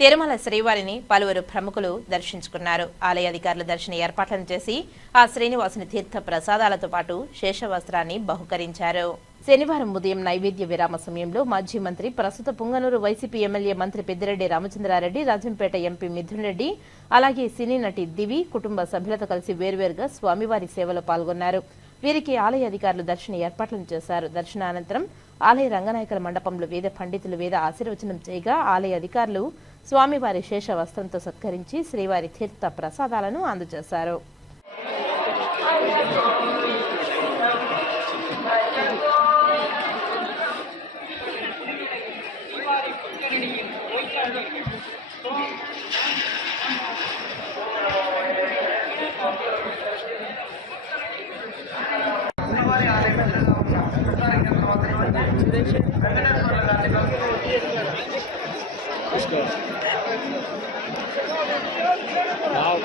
తిరుమల శ్రీవారిని పలువురు ప్రముఖులు దర్శించుకున్నారు. ఆలయ అధికారులు దర్శన ఏర్పాట్లను చేసి ఆ శ్రీనివాసుని తీర్థ ప్రసాదాలతో పాటు శేషవస్త్రాన్ని బహుకరించారు. శనివారం ఉదయం నైవేద్య విరామ సమయంలో మాజీ మంత్రి, ప్రస్తుత పుంగనూరు వైసీపీ ఎమ్మెల్యే మంత్రి పెద్దిరెడ్డి రామచంద్రారెడ్డి, రాజంపేట ఎంపీ మిథున్ రెడ్డి, అలాగే సినీ నటి దివి కుటుంబ సభ్యులతో కలిసి వేర్వేరుగా స్వామివారి సేవలో పాల్గొన్నారు. వీరికి ఆలయ అధికారులు దర్శన ఏర్పాట్లను చేశారు. దర్శనానంతరం ఆలయ రంగనాయకుల మండపంలో వేద పండితులు వేద ఆశీర్వచనం చేయగా ఆలయ అధికారులు స్వామివారి శేష వస్త్రంతో సత్కరించి శ్రీవారి తీర్థ ప్రసాదాలను అందజేశారు. Wow,